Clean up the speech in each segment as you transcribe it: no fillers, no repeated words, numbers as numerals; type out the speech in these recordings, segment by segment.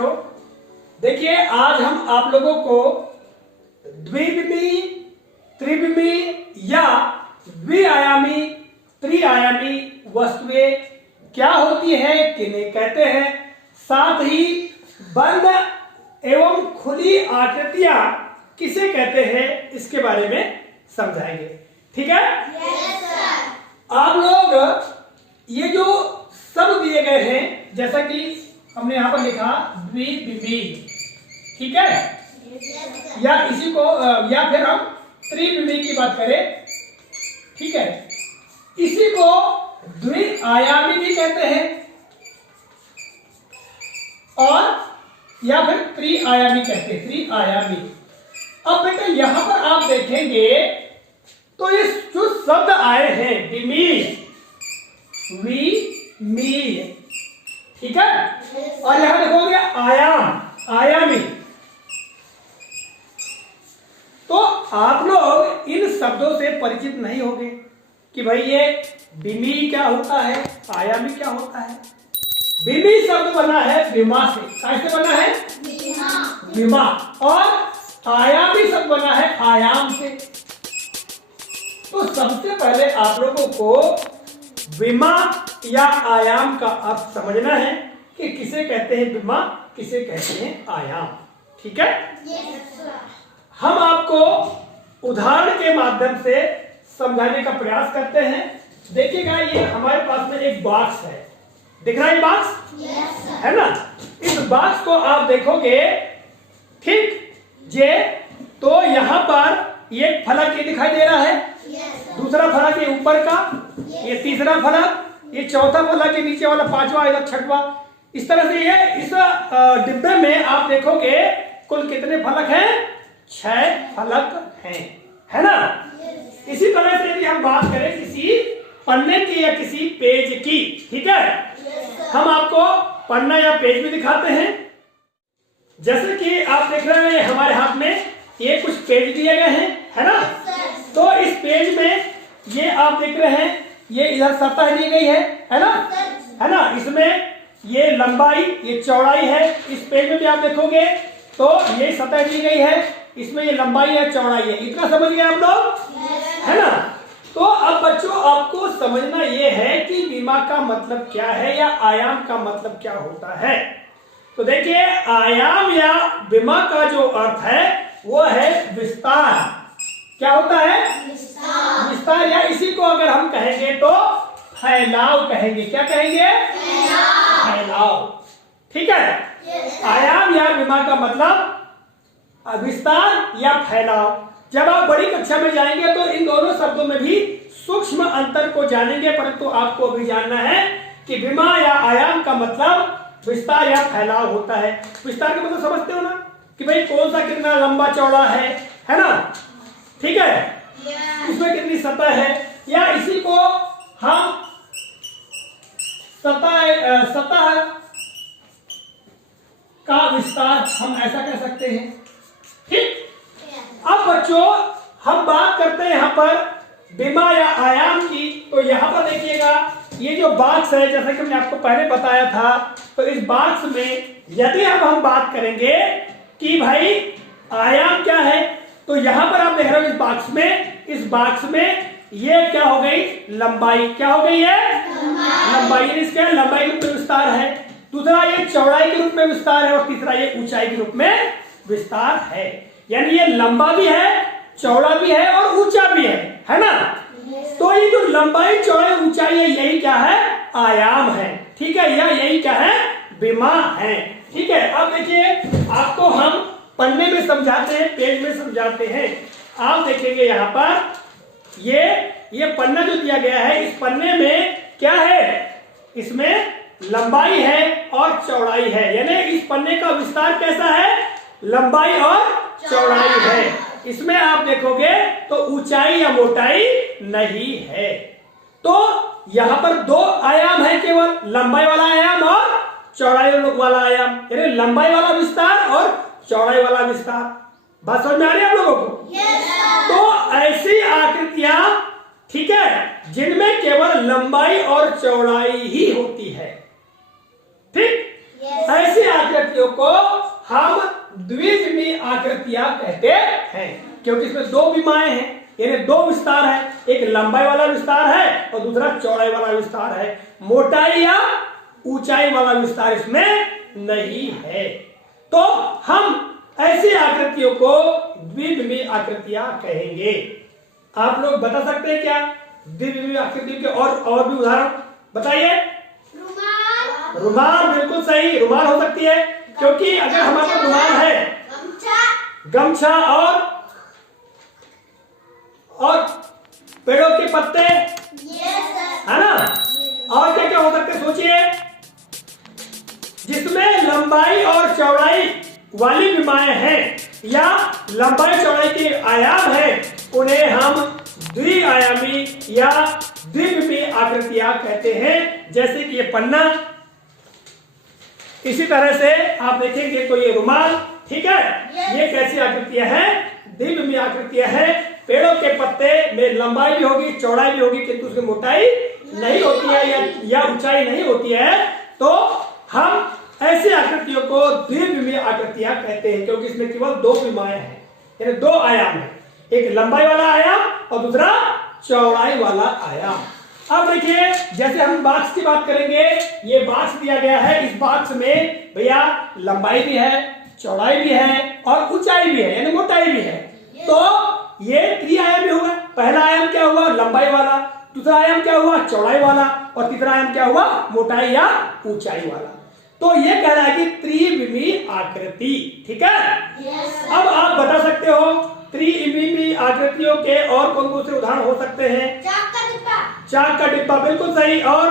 बच्चों, देखिए आज हम आप लोगों को द्विविमी, त्रिविमी या द्विआयामी, त्रिआयामी वस्तुएं क्या होती है, किन्हें कहते हैं, साथ ही बंद एवं खुली आकृतियां किसे कहते हैं, इसके बारे में समझाएंगे। ठीक है? Yes sir. आप लोग ये जो शब्द दिए गए हैं, जैसा कि हमने यहां पर लिखा द्विविमी, ठीक है, या इसी को या फिर हम त्रिविमी की बात करें, ठीक है, इसी को द्विआयामी भी कहते हैं और या फिर त्रिआयामी कहते हैं, त्रिआयामी। अब बेटा यहां पर आप देखेंगे तो ये जो शब्द आए हैं विमी, ठीक है, और यहां देखोगे आयाम, आयामी। तो आप लोग इन शब्दों से परिचित नहीं होंगे कि भाई ये विमी क्या होता है, आयामी क्या होता है। विमी शब्द बना है विमा से, कैसे बना है, विमा, और आयामी शब्द बना है आयाम से। तो सबसे पहले आप लोगों को विमा या आयाम का अर्थ समझना है कि किसे कहते हैं विमा, किसे कहते हैं आयाम। ठीक है? हम आपको उदाहरण के माध्यम से समझाने का प्रयास करते हैं। देखिएगा ये हमारे पास में एक बॉक्स है, दिख रहा है ये बॉक्स? है ना? इस बॉक्स को आप देखोगे, ठीक जे, तो यहां पर ये फलक ये दिखाई दे रहा है, दूसरा फलक ये ऊपर का, ये तीसरा फलक, ये चौथा फलक, ये नीचे वाला पांचवा, इधर छठवा। इस तरह से ये इस डिब्बे में आप देखोगे कुल कितने फलक हैं, 6 फलक हैं, है ना? इसी तरह से यदि हम बात करें किसी पन्ने की या किसी पेज की, ठीक है, हम आपको पन्ना या पेज भी दिखाते हैं। जैसे कि आप देख रहे हैं हमारे हाथ में ये कुछ पेज दिए गए हैं, है ना? तो इस पेज में ये आप देख रहे हैं, ये इधर सतह दी गई है ना? है ना? इसमें ये लंबाई, ये चौड़ाई है। इस पेज में भी आप देखोगे तो ये सतह दी गई है, इसमें ये लंबाई है, चौड़ाई है। इतना समझ गए आप लोग? है ना? तो अब बच्चों आपको समझना ये है कि विमा का मतलब क्या है या आयाम का मतलब क्या होता है। तो देखिए आयाम या विमा का जो अर्थ है वो है विस्तार। क्या होता है? विस्तार, या इसी को अगर हम कहेंगे तो फैलाव कहेंगे। क्या कहेंगे? फैलाव। ठीक है? आयाम या विमा का मतलब विस्तार या फैलाव। जब आप बड़ी कक्षा में जाएंगे तो इन दोनों शब्दों में भी सूक्ष्म अंतर को जानेंगे, परंतु आपको अभी जानना है कि विमा या आयाम का मतलब विस्तार या फैलाव होता है। विस्तार का मतलब समझते हो ना कि भाई कौन सा कितना लंबा चौड़ा है ना? ठीक है, इसमें कितनी सतह है, या इसी को हम सतह का विस्तार हम ऐसा कह सकते हैं। ठीक? अब बच्चों हम बात करते हैं यहां पर विमा या आयाम की। तो यहां पर देखिएगा ये जो बॉक्स है, जैसा कि हमने आपको पहले बताया था, तो इस बॉक्स में यदि अब हम बात करेंगे कि भाई आयाम क्या है, तो यहां पर आप देख रहे हो इस बॉक्स में ये क्या हो गई, लंबाई। क्या हो गई है? लंबाई। इसका लंबाई के रूप में विस्तार है, दूसरा ये चौड़ाई के रूप में विस्तार है, और तीसरा ये ऊंचाई के रूप में विस्तार है। यानी ये लंबा भी है, चौड़ा भी है और ऊंचा भी है ना? तो ये जो लंबाई, चौड़ाई, ऊंचाई है, यही क्या है? आयाम है। ठीक है? या यही क्या है? विमा है। ठीक है? अब देखिए आपको हम पन्ने में समझाते हैं, पेज में समझाते हैं। आप देखेंगे यहाँ पर ये पन्ना जो दिया गया है, इस पन्ने में क्या है? इसमें लंबाई है और चौड़ाई है, यानी इस पन्ने का विस्तार कैसा है? लंबाई और चौड़ाई है। इसमें आप देखोगे तो ऊंचाई या मोटाई नहीं है। तो यहां पर 2 आयाम है, केवल लंबाई वाला आयाम और चौड़ाई वाला आयाम, यानी लंबाई वाला विस्तार और चौड़ाई वाला विस्तार। बात समझ में आ रही है आप लोगों को? तो ऐसी आकृतियां, ठीक है, जिनमें केवल लंबाई और चौड़ाई ही होती है, ठीक, ऐसी आकृति आकृतियों को हम द्विविमीय आकृतियां कहते हैं, क्योंकि इसमें दो विमाएं हैं, यानी दो विस्तार है, एक लंबाई वाला विस्तार है और दूसरा चौड़ाई वाला विस्तार है। मोटाई या ऊंचाई वाला विस्तार इसमें नहीं है। तो हम ऐसी आकृतियों को द्विविमीय आकृतियां कहेंगे। आप लोग बता सकते हैं क्या द्विविमीय आकृतियों के और भी उदाहरण बताइए। रुमाल। रुमाल बिल्कुल सही, रुमाल हो सकती है, क्योंकि अगर हमारे पास रुमाल है, गमछा और पेड़ों के पत्ते, है ना, और क्या क्या हो सकते हैं सोचिए। जिसमें लंबाई और चौड़ाई वाली विमाएं हैं या लंबाई चौड़ाई के आयाम हैं, उन्हें हम द्विआयामी या द्विविमीय आकृतियां कहते हैं। जैसे कि ये पन्ना, इसी तरह से आप देखेंगे तो ये रुमाल, ठीक है, ये कैसी आकृतियां हैं, द्विविमीय आकृतियां हैं। पेड़ों के पत्ते में लंबाई भी होगी, चौड़ाई भी होगी, किंतु उसकी मोटाई नहीं होती है या ऊंचाई नहीं होती है। तो हम ऐसी आकृतियों को द्विविमीय आकृतियां कहते हैं, क्योंकि इसमें केवल दो विमाएं हैं, यानी दो आयाम है, एक लंबाई वाला आयाम और दूसरा चौड़ाई वाला आयाम। अब देखिए, जैसे हम बॉक्स की बात करेंगे, ये बॉक्स दिया गया है, इस बॉक्स में भैया लंबाई भी है, चौड़ाई भी है और ऊंचाई भी है, यानी मोटाई भी है। तो ये त्रिआयामी होगा। पहला आयाम क्या हुआ, लंबाई वाला, दूसरा आयाम क्या हुआ, चौड़ाई वाला, और तीसरा आयाम क्या हुआ, मोटाई या ऊंचाई वाला। तो ये कहलाएगी त्रिविमीय आकृति, ठीक है। अब आप बता सकते हो त्रिविमीय आकृतियों के और कौन कौन से उदाहरण हो सकते हैं। चाक का डिब्बा। चाक का डिब्बा बिल्कुल सही, और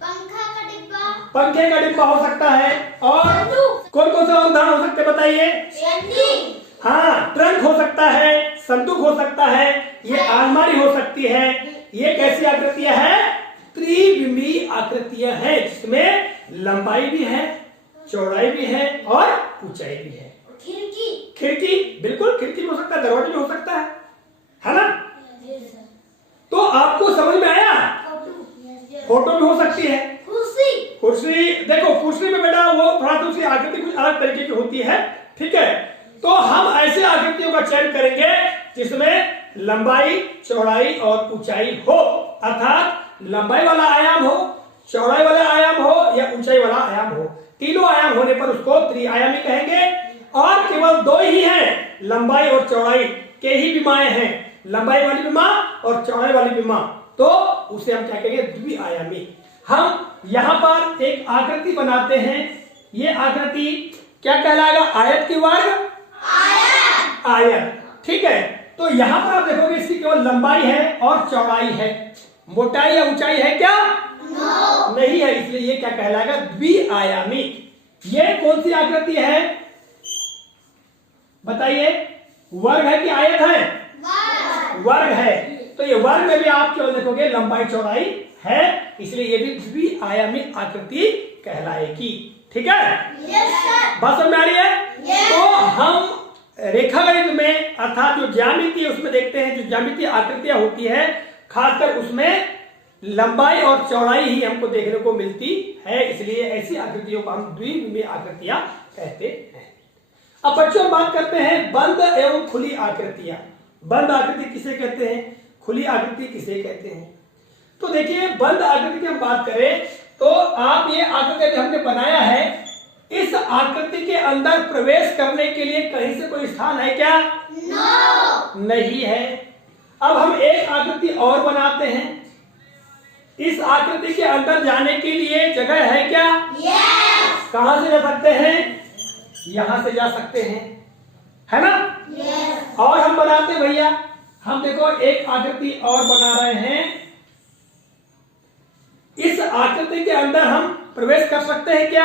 पंखा का डिब्बा। पंखे का डिब्बा हो सकता है, और कौन कौन से उदाहरण हो सकते बताइए। हाँ, ट्रंक हो सकता है, संदूक हो सकता है, ये अलमारी हो सकती है। ये कैसी आकृतियां हैं, त्रिविमीय आकृतियां हैं, जिसमें लंबाई भी है, चौड़ाई भी है और ऊंचाई भी है। खिड़की बिल्कुल, खिड़की भी हो सकता है, दरवाजा भी हो सकता है ना। तो आपको समझ में आया। फोटो भी हो सकती है। कुर्सी देखो, कुर्सी में बेटा वो थोड़ा सा उसकी आकृति कुछ अलग तरीके की होती है, ठीक है। तो हम ऐसे आकृतियों का चयन करेंगे जिसमें लंबाई, चौड़ाई और ऊंचाई हो, अर्थात लंबाई वाला आयाम हो, चौड़ाई वाला आयाम हो या ऊंचाई वाला आयाम हो। तीनों आयाम होने पर उसको त्रिआयामी कहेंगे। और केवल दो ही हैं, लंबाई और चौड़ाई के ही विमाएं हैं, लंबाई वाली विमा और चौड़ाई वाली विमा, तो उसे हम क्या कहेंगे, द्विआयामी। हम यहाँ पर एक आकृति बनाते हैं, ये आकृति क्या कहलाएगा, आयत की वर्ग, आयत, ठीक है। तो यहाँ पर आप देखोगे इसकी केवल लंबाई है और चौड़ाई है, मोटाई या ऊंचाई है क्या, नहीं है, इसलिए ये क्या कहलाएगा, द्विआयामी। ये कौन सी आकृति है बताइए, वर्ग है कि आयत है, वर्ग है। तो ये वर्ग में भी आप केवल देखोगे लंबाई चौड़ाई है, इसलिए ये भी द्विआयामी आकृति कहलाएगी, ठीक है। बात समझ में आ रही है। तो हम रेखागणित में अर्थात जो ज्यामिति है उसमें देखते हैं, जो ज्यामितीय आकृतियां होती है, खासकर उसमें लंबाई और चौड़ाई ही हमको देखने को मिलती है, इसलिए ऐसी आकृतियों को हम द्विविमीय आकृतियां कहते हैं। अब बच्चों हम बात करते हैं बंद एवं खुली आकृतियां। बंद आकृति किसे कहते हैं, खुली आकृति किसे कहते हैं। तो देखिए, बंद आकृति की हम बात करें तो आप ये आकृति हमने बनाया है, इस आकृति के अंदर प्रवेश करने के लिए कहीं से कोई स्थान है क्या, नहीं है। अब हम एक आकृति और बनाते हैं, इस आकृति के अंदर जाने के लिए जगह है क्या, कहां से जा सकते हैं, यहां से जा सकते हैं, है ना। और हम बनाते हैं भैया, हम देखो एक आकृति और बना रहे हैं, इस आकृति के अंदर हम प्रवेश कर सकते हैं क्या,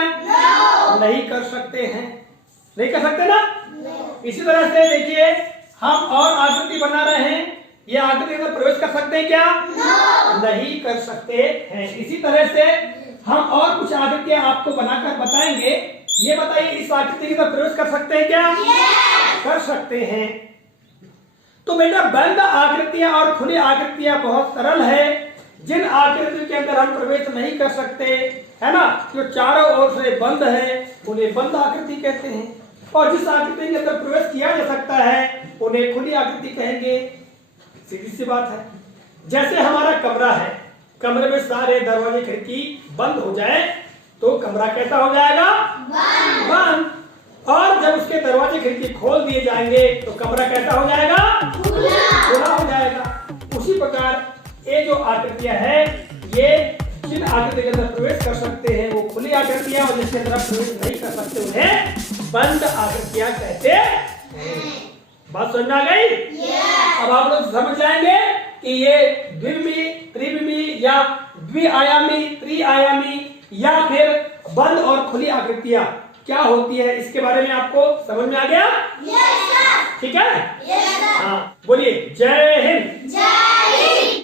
नहीं कर सकते हैं, नहीं कर सकते ना। इसी तरह से देखिए, हम और आकृति बना रहे हैं, ये आकृति में प्रवेश कर सकते हैं क्या, नहीं कर सकते हैं। इसी तरह से हम और कुछ आकृतियां आपको बनाकर बताएंगे, ये बताइए इस आकृति के अंदर प्रवेश कर सकते हैं क्या, कर सकते हैं। तो बेटा बंद आकृतियां और खुली आकृतियां बहुत सरल है। जिन आकृतियों के अंदर हम प्रवेश नहीं कर सकते, है ना, जो चारों ओर से बंद है, उन्हें बंद आकृति कहते हैं। और जिस आकृति के अंदर प्रवेश किया जा सकता है उन्हें खुली आकृति कहेंगे। सीधी सी बात है। जैसे हमारा कमरा है, कमरे में सारे दरवाजे खिड़की बंद हो जाए तो कमरा कैसा हो जाएगा? बंद। और जब उसके दरवाजे खिड़की खोल दिए जाएंगे तो कमरा कैसा हो जाएगा? खुला हो जाएगा। उसी प्रकार ये जो आकृतियां हैं, ये जिन आकृति के अंदर प्रवेश कर सकते हैं वो खुली आकृतियां, और जिसके अंदर प्रवेश नहीं कर सकते उन्हें बंद आकृतियां कहते हैं। बात समझ आ गई? अब आप लोग समझ जाएंगे कि ये द्विविमी, त्रिविमी या द्विआयामी, त्रिआयामी या फिर बंद और खुली आकृतियां क्या होती है। इसके बारे में आपको समझ में आ गया? ठीक है। हाँ, बोलिए जय हिंद।